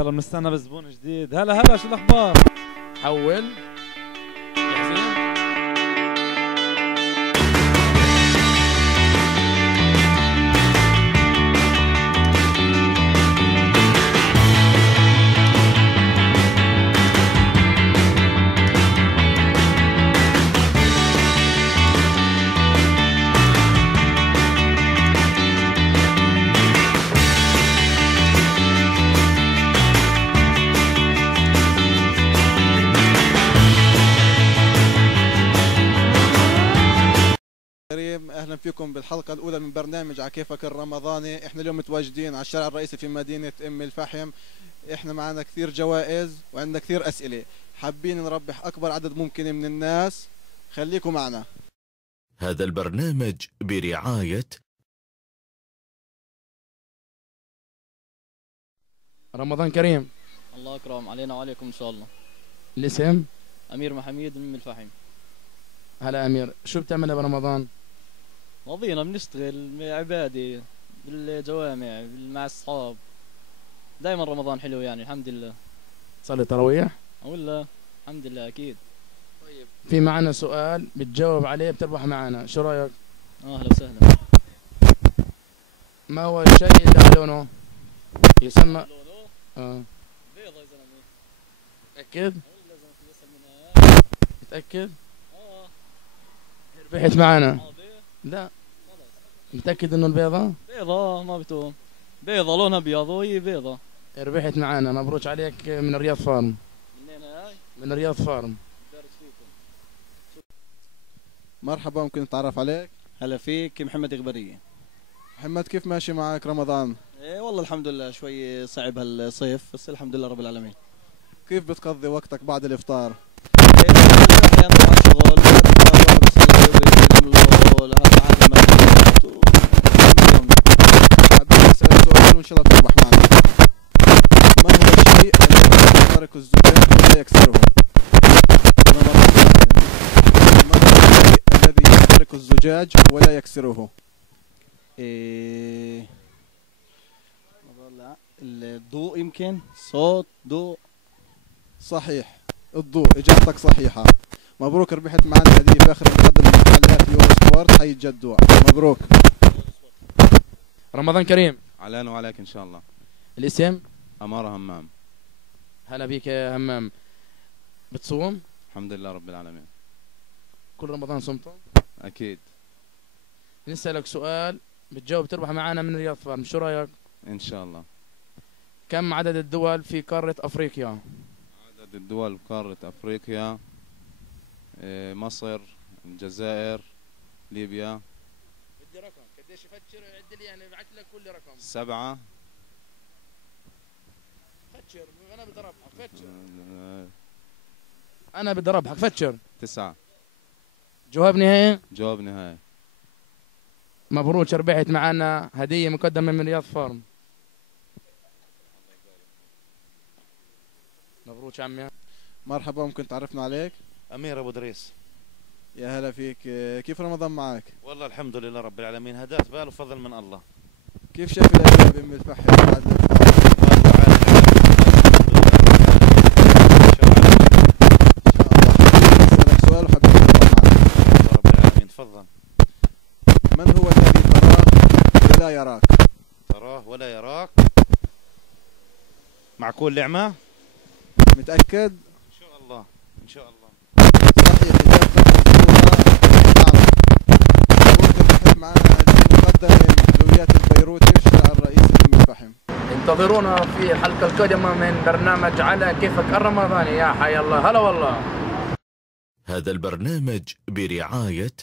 يلا بنستنى بزبون جديد. هلا هلا، شو الاخبار؟ حول. جاهزين؟ كريم، اهلا فيكم بالحلقه الاولى من برنامج عكيفك الرمضاني. احنا اليوم متواجدين على الشارع الرئيسي في مدينه ام الفحم. احنا معنا كثير جوائز وعندنا كثير اسئله، حابين نربح اكبر عدد ممكن من الناس. خليكم معنا. هذا البرنامج برعاية رمضان كريم. الله أكرم علينا وعليكم إن شاء الله. الاسم؟ أمير محميد من الفحم. هلا أمير، شو بتعمل برمضان؟ ماضينا بنشتغل عبادة بالجوامع مع الصحاب. دائما رمضان حلو يعني، الحمد لله. تصلي تراويح؟ ولا الحمد لله أكيد. طيب، في معنا سؤال بتجاوب عليه بتربح معنا، شو رأيك؟ أهلا وسهلا. ما هو الشيء اللي على لونه يسمى بيضة يا زلمة. متأكد؟ ولا زلمة يسأل منها. متأكد؟ ربحت معنا؟ بيضة. لا. خلاص. متأكد انه البيضة؟ بيضة ما بتوم. بيضة لونها أبيض وهي بيضة. ربحت معنا، مبروك عليك من الرياض فارم. منين هاي؟ من الرياض فارم. بارك فيكم. مرحبا، ممكن نتعرف عليك؟ هلا فيك، محمد إغبرية. محمد، كيف ماشي معك رمضان؟ إيه والله الحمد لله، شوي صعب هالصيف بس الحمد لله رب العالمين. كيف بتقضي وقتك بعد الافطار؟ إيه احيانا طبعا شغل، بصلي وبنعمل له هذا المسجد ونكمل يومنا. حابين نسألك سؤال وان شاء الله تربح معنا. ما هو الشيء الذي يخترق الزجاج ولا يكسره؟ أنا مرة ثالثة. ما هو الشيء الذي يخترق الزجاج ولا يكسره؟ إيه والله الضوء، يمكن صوت ضوء. صحيح، الضوء، اجابتك صحيحة. مبروك، ربحت معنا هدية فاخر مقدم من محلات يورو سبورت حي الجدوع. مبروك. رمضان كريم. علينا وعليك ان شاء الله. الاسم؟ اماره همام. هلا بيك يا همام. بتصوم؟ الحمد لله رب العالمين. كل رمضان صمته؟ اكيد. نسألك سؤال بتجاوب تربح معنا من رياض فارم، شو رأيك؟ ان شاء الله. كم عدد الدول في قارة أفريقيا؟ عدد الدول بقارة افريقيا مصر، الجزائر، ليبيا. بدي رقم، قديش يفتشر يعد لي، يعني بعت لك كل رقم. 7. فتشر، أنا بدي أربحك، فتشر. أنا بدي أربحك، فتشر. 9. جواب نهائي؟ جواب نهائي. مبروك، ربحت معنا هدية مقدمة من رياض فارم. مبروك يا عمي. مرحبا، ممكن تعرفنا عليك؟ أمير أبو دريس. يا هلا فيك، كيف رمضان معك؟ والله الحمد لله رب العالمين، هدات باله فضل من الله. كيف شايف الأجواء بأم الفحم بعد الإفطار؟ إن شاء الله. حابين نسألك سؤال وحابين نتفق معك. رب العالمين، تفضل. من هو الذي تراه ولا يراك؟ تراه ولا يراك. معقول الأعمى؟ متأكد؟ إن شاء الله، إن شاء الله. صحيح، إجابتك مظبوطة. ممكن تحب معنا هذه المقدمة من حلويات البيروتي في الشارع الرئيسي في أم الفحم. انتظرونا في الحلقة القادمة من برنامج على كيفك الرمضاني. يا حي الله، هلا والله. هذا البرنامج برعاية